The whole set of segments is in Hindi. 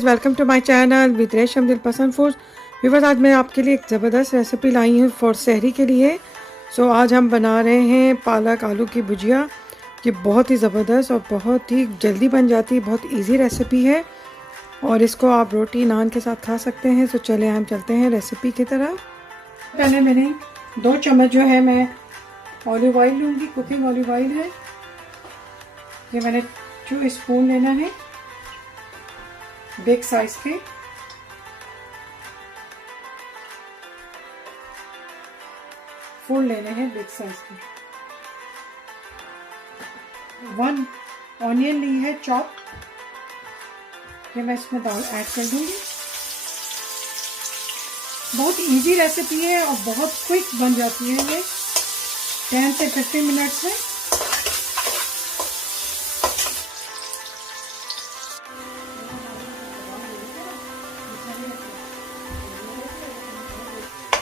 Viewers, welcome to my channel with Resham Dil पसंद फूड्स। व्यूवर्स, आज मैं आपके लिए एक ज़बरदस्त रेसिपी लाई हूँ फॉर सहरी के लिए। आज हम बना रहे हैं पालक आलू की भुजिया। ये बहुत ही ज़बरदस्त और बहुत ही जल्दी बन जाती है, बहुत इजी रेसिपी है और इसको आप रोटी नान के साथ खा सकते हैं। चले हम चलते हैं रेसिपी की तरफ। पहले मैंने 2 चम्मच जो है मैं ऑलिव ऑयल लूँगी। कुकिंग ऑलिव ऑयल है, ये मैंने 2 स्पून लेना है बिग साइज के। फुल लेने हैं बिग साइज के। 1 ऑनियन ली है चॉप, ये मैं इसमें दाल ऐड कर दूंगी। बहुत इजी रेसिपी है और बहुत क्विक बन जाती है ये, 10 से 15 मिनट्स में।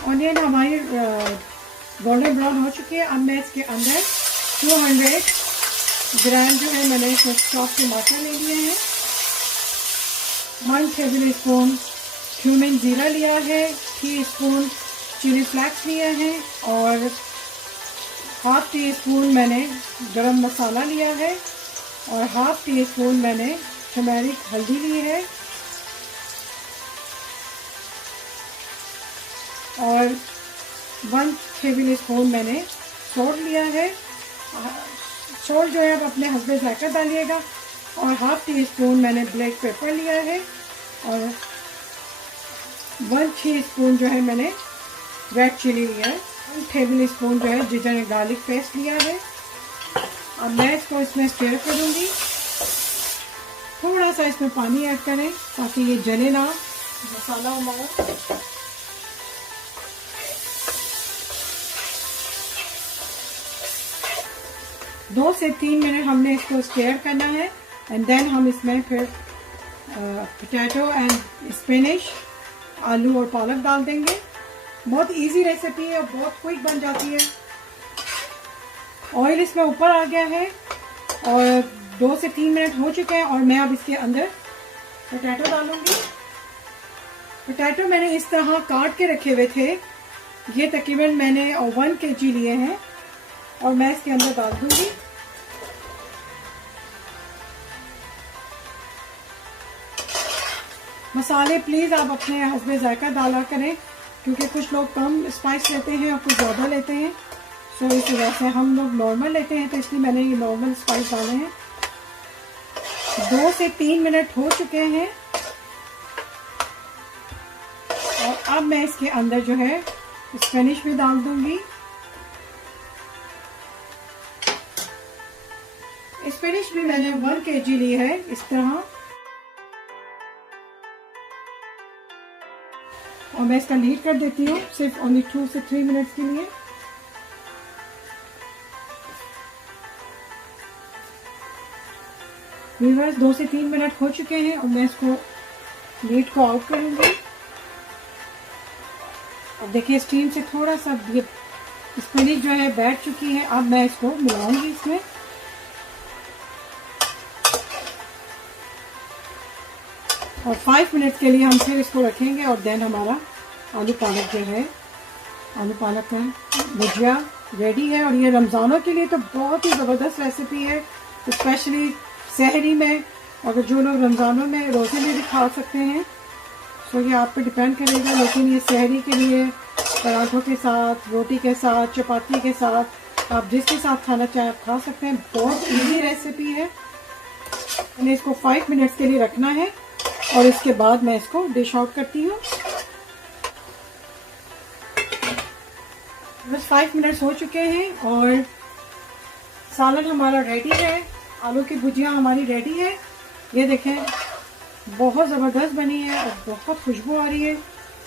ऑनियन हमारी गोल्डन ब्राउन हो चुकी है। अब मैं इसके अंदर 200 ग्राम जो है मैंने इसमें चॉप टमाटर ले लिए हैं। 1 टेबल स्पून क्यूमिन जीरा लिया है, 3 स्पून चिली फ्लेक्स लिया है और 1/2 टी स्पून मैंने गरम मसाला लिया है और 1/2 टी स्पून मैंने टर्मेरिक हल्दी ली है और 1 टेबल स्पून मैंने सॉल्ट लिया है। सॉल्ट जो है आप अपने हस्बे जायका डालिएगा और 1/2 टी स्पून मैंने ब्लैक पेपर लिया है और 1 टीस्पून जो है मैंने रेड चिली लिया है। 1 टेबल स्पून जो है जिंजर गार्लिक पेस्ट लिया है। अब मैं इसको इसमें स्टर करूँगी। थोड़ा सा इसमें पानी ऐड करें ताकि ये जले ना मसाला हमारा। दो से 3 मिनट हमने इसको स्टेयर करना है एंड देन हम इसमें फिर पोटैटो एंड स्पिनच, आलू और पालक डाल देंगे। बहुत इजी रेसिपी है और बहुत क्विक बन जाती है। ऑयल इसमें ऊपर आ गया है और 2 से 3 मिनट हो चुके हैं और मैं अब इसके अंदर पोटैटो डालूंगी। पोटैटो मैंने इस तरह काट के रखे हुए थे, ये तकरीबन मैंने 1 kg लिए हैं और मैं इसके अंदर डाल दूंगी। मसाले प्लीज़ आप अपने हस्बे जायका डाला करें क्योंकि कुछ लोग कम स्पाइस लेते हैं और कुछ ज़्यादा लेते हैं। इस वजह से हम लोग नॉर्मल लेते हैं, तो इसलिए मैंने ये नॉर्मल स्पाइस डाले हैं। 2 से 3 मिनट हो चुके हैं और अब मैं इसके अंदर जो है स्पिनच भी डाल दूंगी। स्पिनच भी मैंने 1 kg ली है इस तरह और मैं इसका लीड कर देती हूँ सिर्फ ओनली 2 से 3 मिनट्स के लिए। व्यूअर्स, 2 से 3 मिनट हो चुके हैं और मैं इसको लीड को आउट करूंगी। अब देखिए स्टीम से थोड़ा सा ये स्पिनच जो है बैठ चुकी है। अब मैं इसको मिलाऊंगी इसमें। और 5 मिनट के लिए हम फिर इसको रखेंगे और देन हमारा आलू पालक जो है, आलू पालक का भुजिया रेडी है। और ये रमज़ानों के लिए तो बहुत ही ज़बरदस्त रेसिपी है, स्पेशली सहरी में। अगर जो लोग रमज़ानों में रोज़े में भी खा सकते हैं, ये आप पे डिपेंड करेगा, लेकिन ये सहरी के लिए पराठों के साथ, रोटी के साथ, चपाती के साथ, आप जिसके साथ खाना चाहें आप खा सकते हैं। बहुत ईजी रेसिपी है। मैंने इसको 5 मिनट्स के लिए रखना है और इसके बाद मैं इसको डिश आउट करती हूँ। बस 5 मिनट्स हो चुके हैं और सालन हमारा रेडी है। आलू की भुजिया हमारी रेडी है। ये देखें बहुत ज़बरदस्त बनी है और बहुत खुशबू आ रही है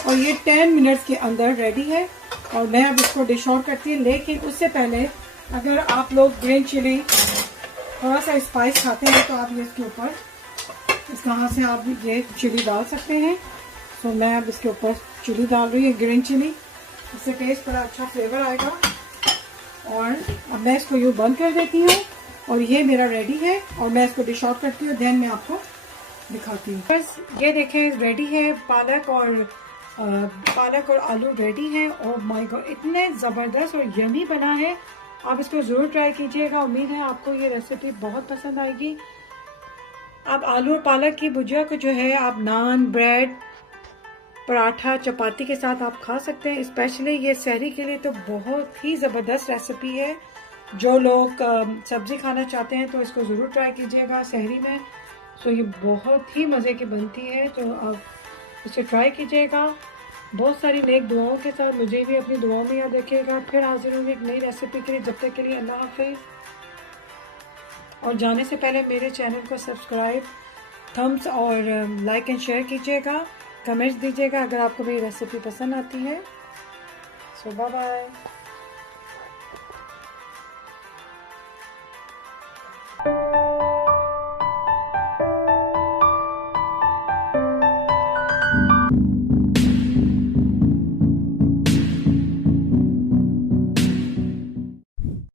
और ये 10 मिनट्स के अंदर रेडी है और मैं अब इसको डिश आउट करती हूँ। लेकिन उससे पहले अगर आप लोग ग्रीन चिली थोड़ा सा स्पाइस खाते हैं तो आप ये इसके ऊपर इस तरह से आप ये चिली डाल सकते हैं। मैं अब इसके ऊपर चिली डाल रही हूँ, ग्रीन चिली, इससे टेस्ट बड़ा अच्छा फ्लेवर आएगा। और अब मैं इसको यूँ बंद कर देती हूँ और ये मेरा रेडी है और मैं इसको डिश आउट करती हूँ। देन मैं आपको दिखाती हूँ। बस ये देखें रेडी है पालक और आलू रेडी है। ओह माय गॉड, इतने ज़बरदस्त और यमी बना है। आप इसको ज़रूर ट्राई कीजिएगा। उम्मीद है आपको ये रेसिपी बहुत पसंद आएगी। आप आलू और पालक की भुजिया को जो है आप नान, ब्रेड, पराठा, चपाती के साथ आप खा सकते हैं। स्पेशली ये सहरी के लिए तो बहुत ही ज़बरदस्त रेसिपी है। जो लोग सब्ज़ी खाना चाहते हैं तो इसको ज़रूर ट्राई कीजिएगा सहरी में। सो ये बहुत ही मज़े की बनती है, तो आप इसे ट्राई कीजिएगा। बहुत सारी नेक दुआओं के साथ मुझे भी अपनी दुआओं में याद रखिएगा। फिर हाजिर होंगे एक नई रेसिपी के लिए। जब तक के लिए अल्लाह हाफिज़। और जाने से पहले मेरे चैनल को सब्सक्राइब, थम्स और लाइक एंड शेयर कीजिएगा। कमेंट्स दीजिएगा अगर आपको मेरी रेसिपी पसंद आती है। सो बाय बाय।